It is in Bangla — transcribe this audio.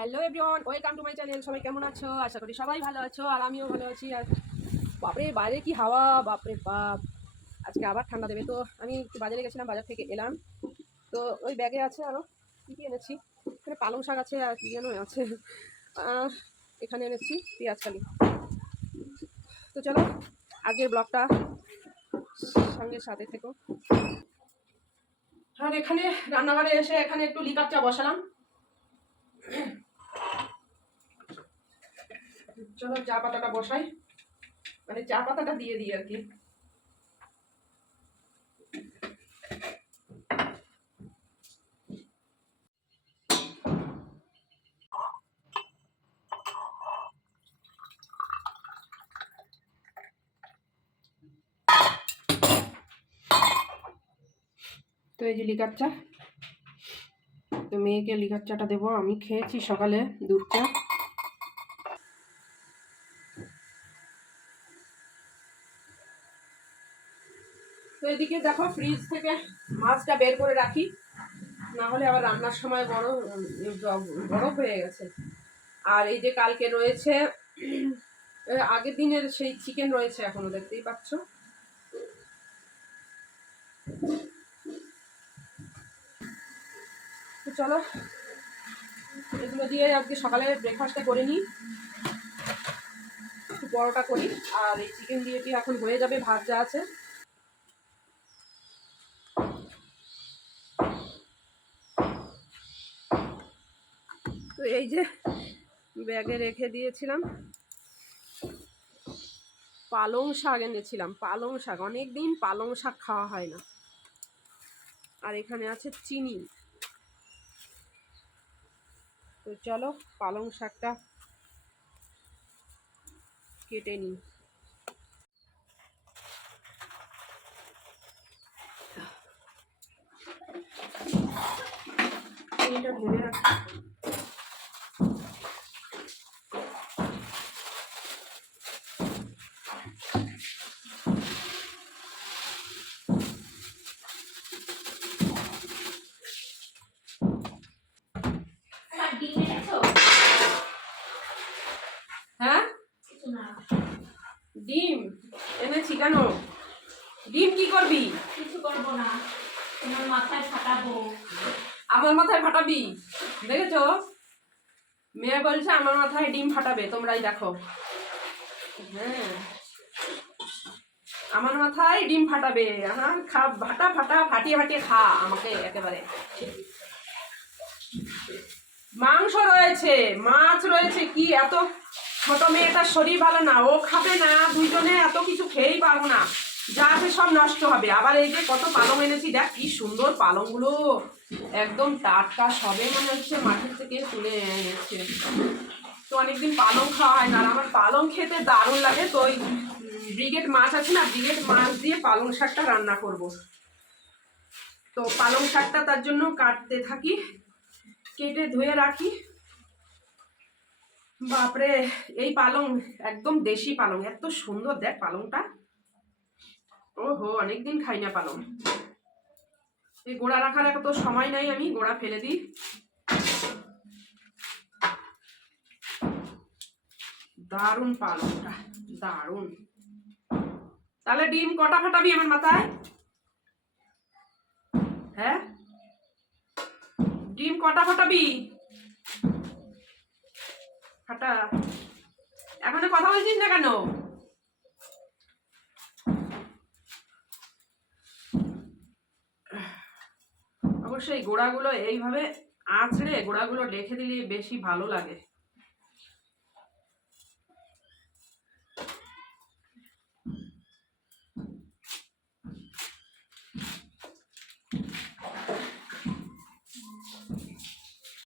Hello everyone, welcome to my channel. সবাই কেমন আছো? আশা করি সবাই ভালো আছো, আর আমিও ভালো আছি। আর বাপরে বাইরে কি হাওয়া, বাপরে বাপ! আজকে আবার ঠান্ডা দেবে। তো আমি একটু বাজারে গেছিলাম, বাজার থেকে এলাম। তো ওই ব্যাগে আছে আরও কী কী এনেছি। এখানে পালং শাক আছে, আর কী যেন আছে। আর এখানে এনেছি পেঁয়াজকালি। তো চলো আগের ব্লগটা সঙ্গে সাথে থেকো। আর এখানে রান্নাঘরে এসে এখানে একটু লিকার চা বসালাম। চলো চা পাতাটা বসাই, মানে চা পাতাটা দিয়ে দিই আর কি। তো এই যে লিকার চা, তো মেয়েকে লিকার চাটা দেবো। আমি খেয়েছি সকালে দুধ চা। তো এদিকে দেখো ফ্রিজ থেকে মাছটা বের করে রাখি, না হলে আবার রান্নার সময় বরফ হয়ে গেছে। আর এই যে কালকে রয়েছে, আগের দিনের সেই চিকেন রয়েছে এখনো, দেখতেই পাচ্ছ। তো চলো এগুলো দিয়ে আজকে সকালে ব্রেকফাস্টটা করে নিই, একটু পরোটা করি। আর এই চিকেন দিয়ে কি এখন হয়ে যাবে, ভাত যা আছে। তো এই যে ব্যাগে রেখে দিয়েছিলাম পালং শাক, এনেছিলাম পালং শাক, অনেকদিন পালং শাক খাওয়া হয় না। আর এখানে আছে চিনি। তো চলো পালং শাকটা কেটে নিই। চিনিটা ঢেলে রাখি। হ্যাঁ ডিম এনেছি। কেন ডিম কি করবি? কিছু করবো না, তোমার মাথায় ফাটাবো। আমার মাথায় ফাটাবি? দেখেছো, মেয়ে বলছে আমার মাথায় ডিম ফাটাবে, তোমরাই দেখো। হ্যাঁ, আমার মাথায় ডিম ফাটাবে। আমার খা, ফাটা ফাটা ফাটিয়ে ফাটিয়ে খা আমাকে একেবারে। মাংস রয়েছে, মাছ রয়েছে, কি এত, ছোট মেয়েটার শরীর ভালো না, ও খাবে না। দুইজনে এত কিছু খেয়েই পারবো না, যা আছে সব নষ্ট হবে। আবার এই যে কত পালং এনেছি, দেখ কি সুন্দর পালংগুলো, একদম টাটকা, সবে মনে হচ্ছে মাঠের থেকে তুলে এনেছে। তো অনেকদিন পালং খাওয়া হয় না, আর আমার পালং খেতে দারুণ লাগে। তো ওই ব্রিগেড মাছ আছে না, ব্রিগেড মাছ দিয়ে পালং শাকটা রান্না করব। তো পালং শাকটা তার জন্য কাটতে থাকি, কেটে ধুয়ে রাখি। বাপরে, এই পালং একদম দেশি পালং, এত সুন্দর দেখ পালংটা। ওহো, অনেকদিন খাই না পালং। এই গোড়া রাখার এত সময় নাই, আমি গোড়া ফেলে দিই। দারুণ পালংটা, দারুণ। তাহলে ডিম কটা ফাটাবি আমার মাথায়? হ্যাঁ, ডিম কটা ফাটাবি? ফাটা। এখনো কথা বলছিস না কেন? অবশ্যই গোড়াগুলো এইভাবে আঁচড়ে গোড়াগুলো রেখে দিলে বেশি ভালো লাগে।